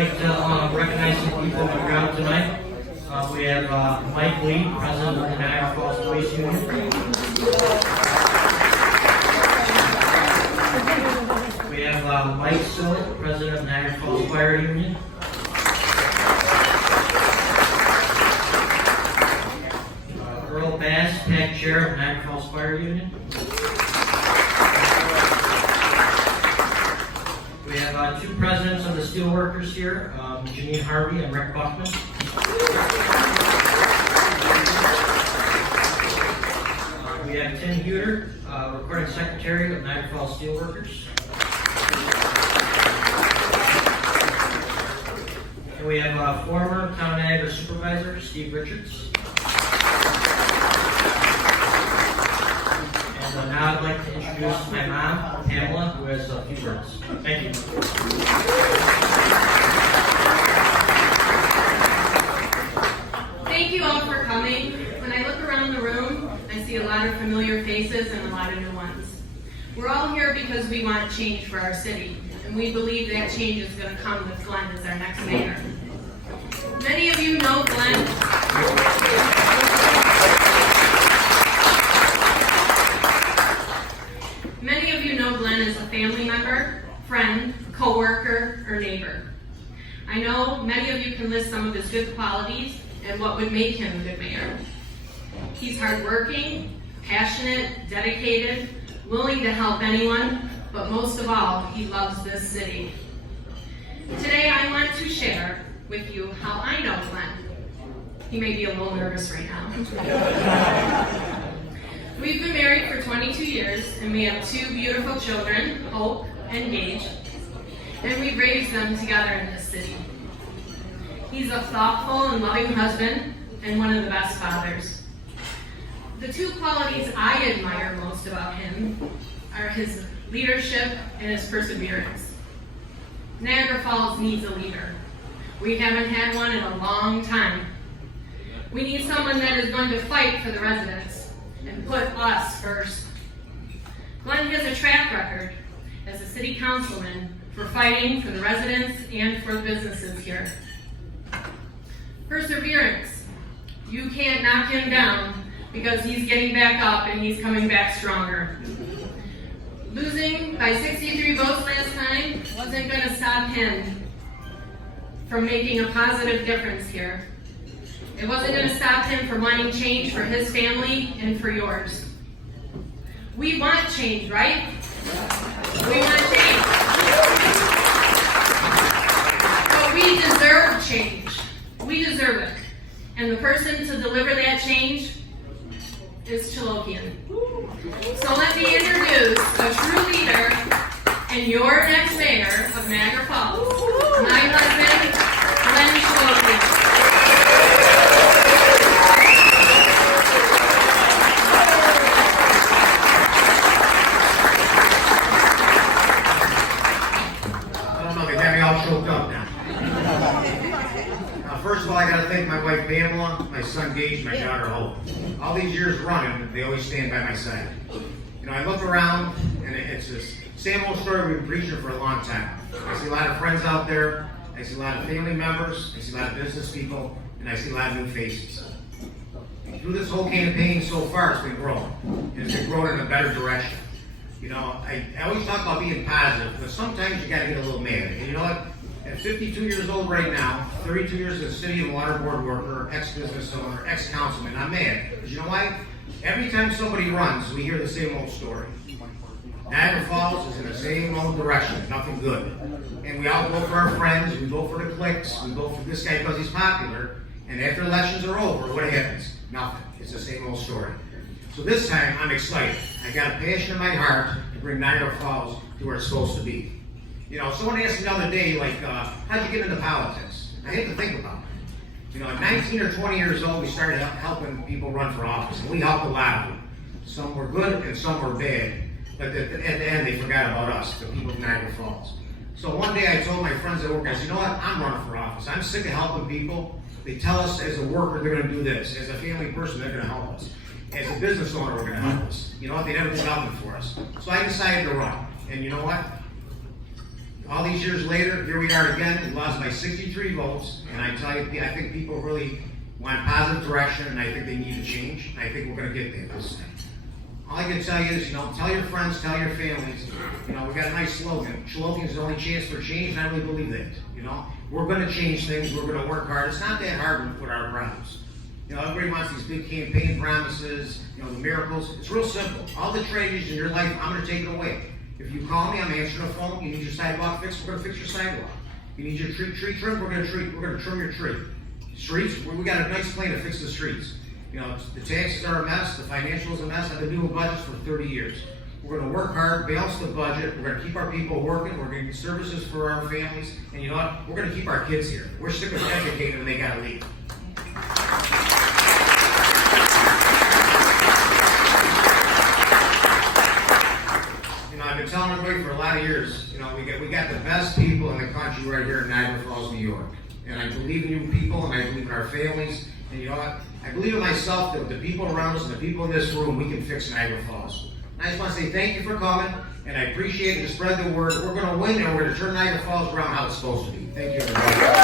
like to recognize some people who are out tonight. We have Mike Lee, President of the Niagara Falls Police Union. We have Mike Sill, President of Niagara Falls Fire Union. Earl Bass, Tag Chair of Niagara Falls Fire Union. We have two presidents of the steelworkers here, Janine Harvey and Rick Buckman. We have Tim Huter, Recording Secretary of Niagara Falls Steelworkers. And we have former Town Niagara Supervisor, Steve Richards. And now I'd like to introduce my mom, Pamela, who has a few words. Thank you. Thank you all for coming. When I look around the room, I see a lot of familiar faces and a lot of new ones. We're all here because we want change for our city, and we believe that change is going to come with Glenn as our next mayor. Many of you know Glenn. Many of you know Glenn as a family member, friend, co-worker, or neighbor. I know many of you can list some of his good qualities and what would make him a good mayor. He's hardworking, passionate, dedicated, willing to help anyone, but most of all, he loves this city. Today, I want to share with you how I know Glenn. He may be a little nervous right now. We've been married for 22 years, and we have two beautiful children, Hope and Gage, and we've raised them together in this city. He's a thoughtful and loving husband, and one of the best fathers. The two qualities I admire most about him are his leadership and his perseverance. Niagara Falls needs a leader. We haven't had one in a long time. We need someone that is going to fight for the residents and put us first. Glenn has a track record as a city councilman for fighting for the residents and for the businesses here. Perseverance. You can't knock him down because he's getting back up and he's coming back stronger. Losing by 63 votes last time wasn't going to stop him from making a positive difference here. It wasn't going to stop him from wanting change for his family and for yours. We want change, right? We want change. But we deserve change. We deserve it. And the person to deliver that change is Choolokian. So let me introduce a true leader and your next mayor of Niagara Falls, my husband, Glenn Choolokian. First of all, I got to thank my wife Pamela, my son Gage, my daughter Hope. All these years running, they always stand by my side. You know, I look around, and it's the same old story we've been preaching for a long time. I see a lot of friends out there, I see a lot of family members, I see a lot of business people, and I see a lot of new faces. Through this whole campaign so far, it's been growing. And it's been growing in a better direction. You know, I always talk about being positive, but sometimes you got to get a little mad. And you know what? At 52 years old right now, 32 years as a city and water board worker, ex-business owner, ex-councilman, I'm mad. Because you know why? Every time somebody runs, we hear the same old story. Niagara Falls is in the same old direction, nothing good. And we all vote for our friends, we vote for the cliques, we vote for this guy because he's popular, and after elections are over, what happens? Nothing. It's the same old story. So this time, I'm excited. I got a passion in my heart to bring Niagara Falls to where it's supposed to be. You know, someone asked me the other day, like, how'd you get into politics? I had to think about it. You know, at 19 or 20 years old, we started helping people run for office, and we helped a lot of them. Some were good and some were bad, but at the end, they forgot about us, the people of Niagara Falls. So one day I told my friends at work, I said, you know what, I'm running for office. I'm sick of helping people. They tell us as a worker they're going to do this. As a family person, they're going to help us. As a business owner, we're going to help us. You know what, they never did nothing for us. So I decided to run. And you know what? All these years later, here we are again. We lost by 63 votes, and I tell you, I think people really want positive direction, and I think they need to change. I think we're going to get there this time. All I can tell you is, tell your friends, tell your families. We got a nice slogan. Choolokian is the only chance for change, and I really believe that. We're going to change things. We're going to work hard. It's not that hard to put our promise. Everybody wants these big campaign promises, the miracles. It's real simple. All the tragedies in your life, I'm going to take it away. If you call me, I'm answering the phone. You need your sidewalk fixed, we're going to fix your sidewalk. You need your tree trimmed, we're going to trim your tree. Streets, we got a nice plan to fix the streets. The taxes are a mess, the financials a mess. I've been doing budgets for 30 years. We're going to work hard, balance the budget. We're going to keep our people working. We're going to get services for our families. And you know what? We're going to keep our kids here. We're sick of educating them and they got to leave. I've been telling everybody for a lot of years, we got the best people in the country right here in Niagara Falls, New York. And I believe in you people, and I believe in our families. And you know what? I believe in myself that with the people around us and the people in this room, we can fix Niagara Falls. And I just want to say thank you for coming, and I appreciate it to spread the word. We're going to win, and we're going to turn Niagara Falls around how it's supposed to be. Thank you, everybody.